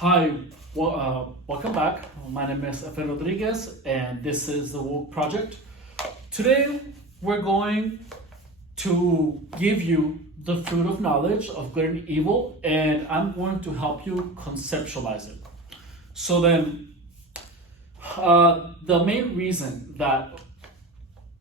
Hi, welcome back. My name is Efe Rodriguez, and this is the Woke Project. Today, we're going to give you the fruit of knowledge of good and evil, and I'm going to help you conceptualize it. So then, the main reason that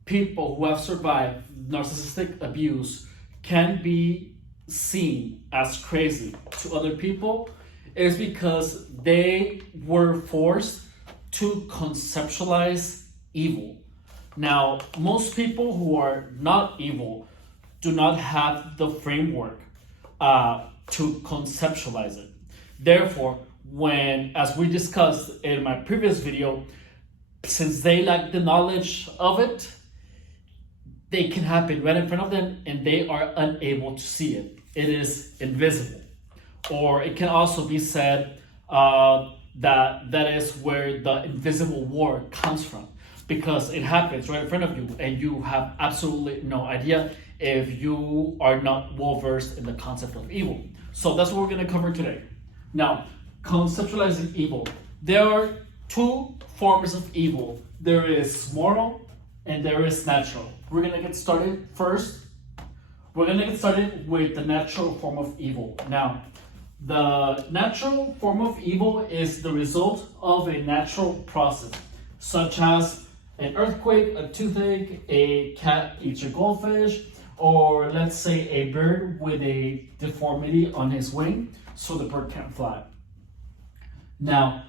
people who have survived narcissistic abuse can be seen as crazy to other people is because they were forced to conceptualize evil. Now, most people who are not evil do not have the framework to conceptualize it. Therefore, as we discussed in my previous video, since they lack the knowledge of it, they can happen right in front of them and they are unable to see it. It is invisible. Or it can also be said that is where the invisible war comes from, because it happens right in front of you and you have absolutely no idea if you are not well versed in the concept of evil. So that's what we're going to cover today. Now, conceptualizing evil. There are two forms of evil. There is moral and there is natural. We're going to get started first. We're going to get started with the natural form of evil. Now, the natural form of evil is the result of a natural process, such as an earthquake, a toothache, a cat eats a goldfish, or let's say a bird with a deformity on his wing, so the bird can't fly. Now,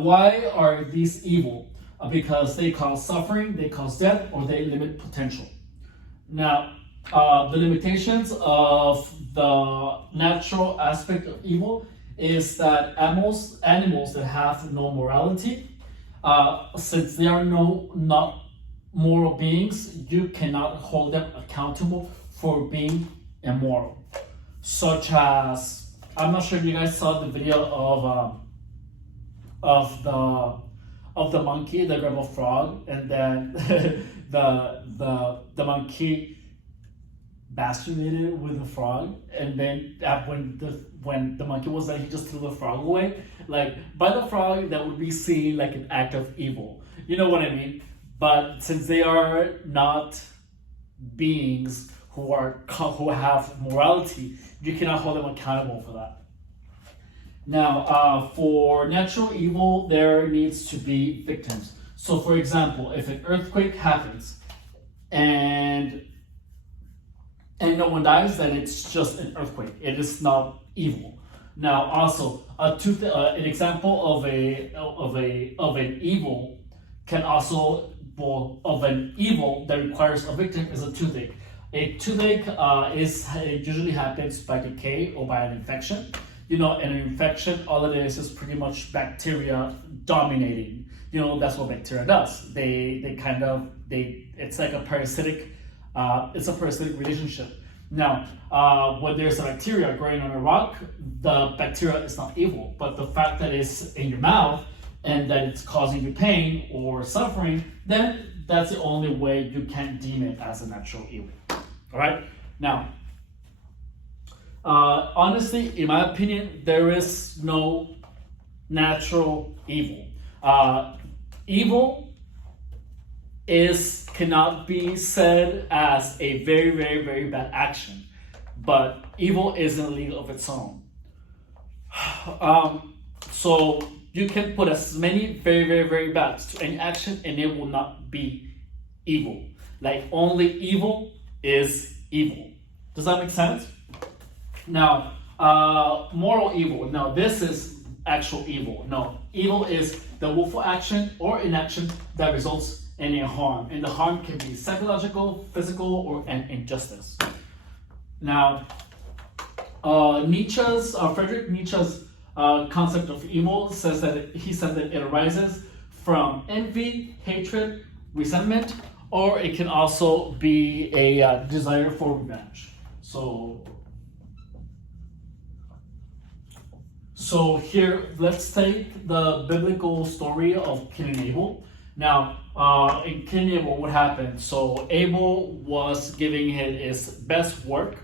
why are these evil? Because they cause suffering, they cause death, or they limit potential. Now, the limitations of the natural aspect of evil is that animals that have no morality, since they are not moral beings, you cannot hold them accountable for being immoral. Such as, I'm not sure if you guys saw the video of the monkey that grabbed a frog, and then the monkey masturbated with the frog, and then when the monkey was there, he just threw the frog away. Like, by the frog, that would be seen like an act of evil. You know what I mean? But since they are not beings who have morality, you cannot hold them accountable for that. Now, for natural evil, there needs to be victims. So, for example, if an earthquake happens and no one dies, then it's just an earthquake. It is not evil. Now, also, an example of an evil can also, of an evil that requires a victim is a toothache. A toothache it usually happens by decay or by an infection. You know, and an infection, all it is pretty much bacteria dominating. You know, that's what bacteria does. It's like a parasitic. It's a parasitic relationship. Now, when there's a bacteria growing on a rock, the bacteria is not evil, but the fact that it's in your mouth and that it's causing you pain or suffering, then that's the only way you can deem it as a natural evil. All right? Now, honestly, in my opinion, there is no natural evil. Evil cannot be said as a very, very, very bad action, but evil isn't illegal of its own. So you can put as many very, very, very bads to any action and it will not be evil. Like, only evil is evil. Does that make sense? Now, moral evil. Now, this is actual evil. No, evil is the willful action or inaction that results in a harm. And the harm can be psychological, physical, or an injustice. Now, Friedrich Nietzsche's concept of evil says that it arises from envy, hatred, resentment, or it can also be a desire for revenge. So here, let's take the biblical story of Cain and Abel. Now, in Cain and Abel, what happened? So Abel was giving his best work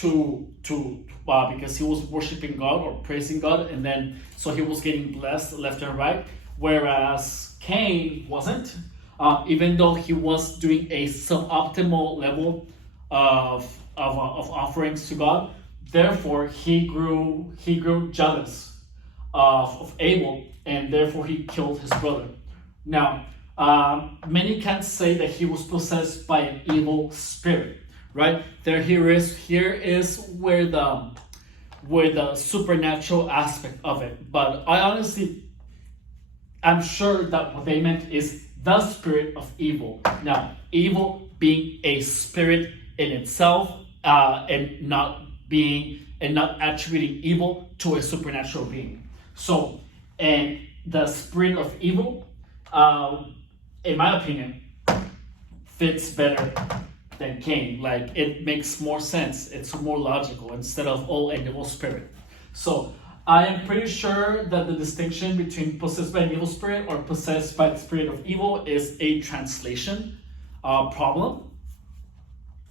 because he was worshiping God or praising God, and then so he was getting blessed left and right, whereas Cain wasn't, even though he was doing a suboptimal level of offerings to God. Therefore, he grew jealous of Abel, and therefore he killed his brother. Now, many can say that he was possessed by an evil spirit, right? Here is where the supernatural aspect of it. But I'm sure that what they meant is the spirit of evil. Now, evil being a spirit in itself, and not attributing evil to a supernatural being. So, and the spirit of evil, in my opinion, fits better than Cain. Like, it makes more sense. It's more logical instead of an evil spirit. So I am pretty sure that the distinction between possessed by an evil spirit or possessed by the spirit of evil is a translation problem.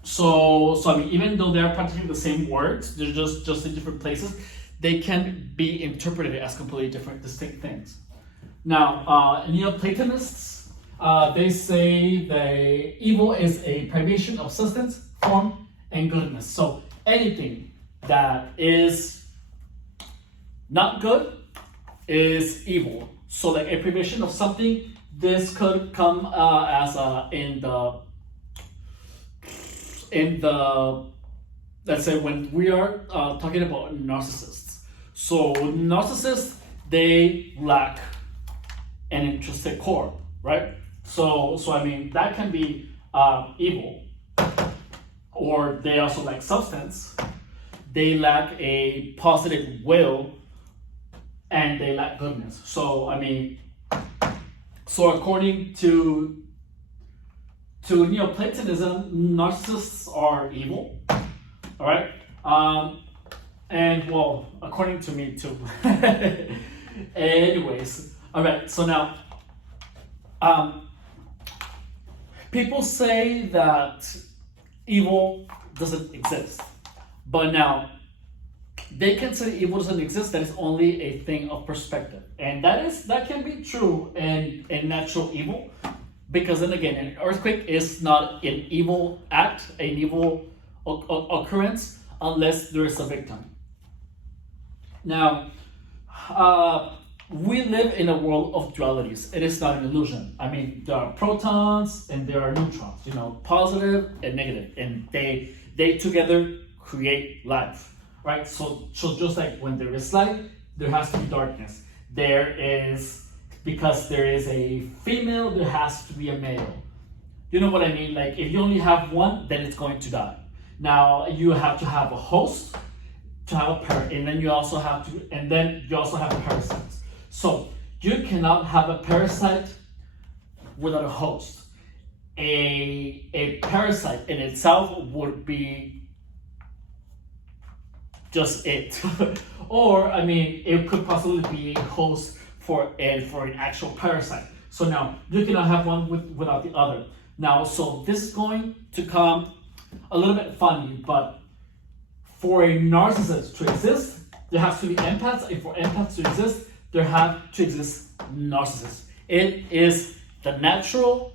So I mean, even though they are practically the same words, they're just in different places, they can be interpreted as completely different, distinct things. Now, Neoplatonists, they say that evil is a privation of substance, form, and goodness. So anything that is not good is evil. So like a privation of something, this could come as in the let's say when we are talking about narcissists. So narcissists, they lack an intrinsic core, right? So I mean, that can be evil. Or they also lack substance. They lack a positive will, and they lack goodness. So I mean, so according to Neoplatonism, narcissists are evil. All right, and well, according to me too. Anyways, all right. So now, people say that evil doesn't exist, but now they can say evil doesn't exist. That is only a thing of perspective, and that can be true in natural evil, because then again, an earthquake is not an evil act, an evil occurrence, unless there is a victim. Now, we live in a world of dualities. It is not an illusion. I mean, there are protons and there are neutrons, positive and negative, and they together create life, right? So just like when there is light, there has to be darkness. Because there is a female, there has to be a male. You know what I mean? Like, if you only have one, then it's going to die. Now, you have to have a host to have a parent, and then you also have the parasites. So you cannot have a parasite without a host. A parasite in itself would be just it. Or, I mean, it could possibly be a host for an actual parasite. So now, you cannot have one without the other. Now, so this is going to come a little bit funny, but for a narcissist to exist, there has to be empaths, and for empaths to exist, there have to exist narcissists. It is the natural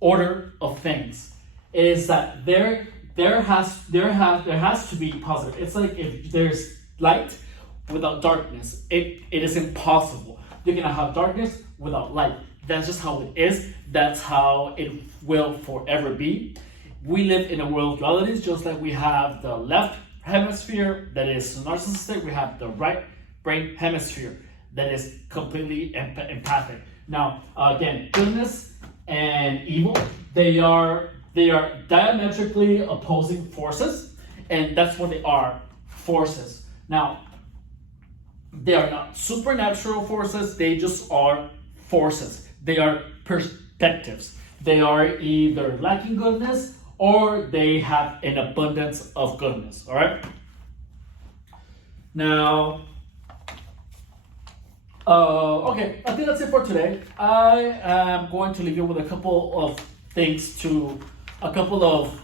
order of things. It is that there has to be positive. It's like if there's light without darkness, it is impossible. You cannot have darkness without light. That's just how it is. That's how it will forever be. We live in a world of dualities, just like we have the left hemisphere that is narcissistic, we have the right brain hemisphere that is completely empathic. Now, again, goodness and evil, they are diametrically opposing forces, and that's what they are, forces. Now, they are not supernatural forces, they just are forces. They are perspectives. They are either lacking goodness or they have an abundance of goodness, all right? Now, okay, I think that's it for today. I am going to leave you with a couple of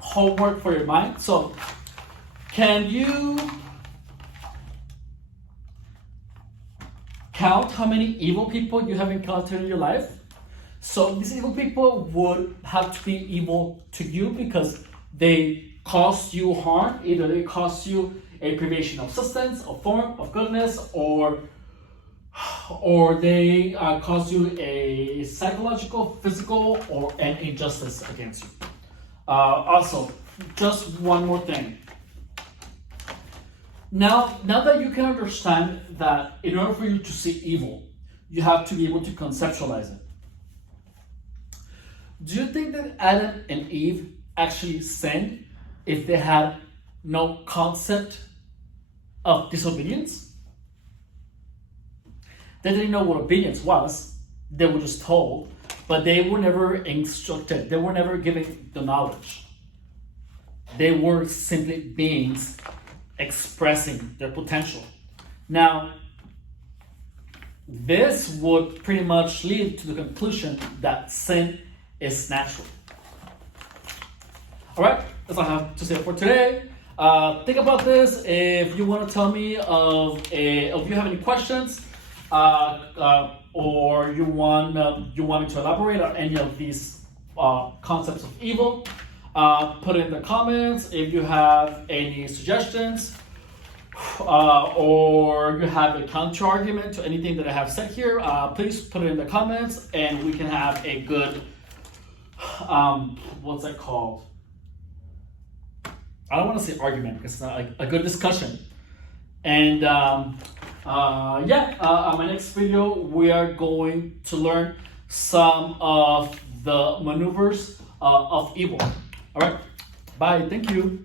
homework for your mind. So, Can you count how many evil people you have encountered in your life? So these evil people would have to be evil to you because they cause you harm. Either they cause you a privation of substance, a form of goodness, or they cause you a psychological, physical, or an injustice against you. Also, just one more thing. Now that you can understand that in order for you to see evil, you have to be able to conceptualize it. Do you think that Adam and Eve actually sinned if they had no concept of disobedience? They didn't know what obedience was. They were just told, but they were never instructed. They were never given the knowledge. They were simply beings expressing their potential. Now, this would pretty much lead to the conclusion that sin is natural. All right, that's all I have to say for today. Think about this. If you want to tell me if you have any questions, or you want me to elaborate on any of these concepts of evil, put it in the comments. If you have any suggestions, or you have a counter argument to anything that I have said here, please put it in the comments, and we can have a good what's that called? I don't want to say argument because it's not like a good discussion. And my next video we are going to learn some of the maneuvers of evil. All right, bye. Thank you.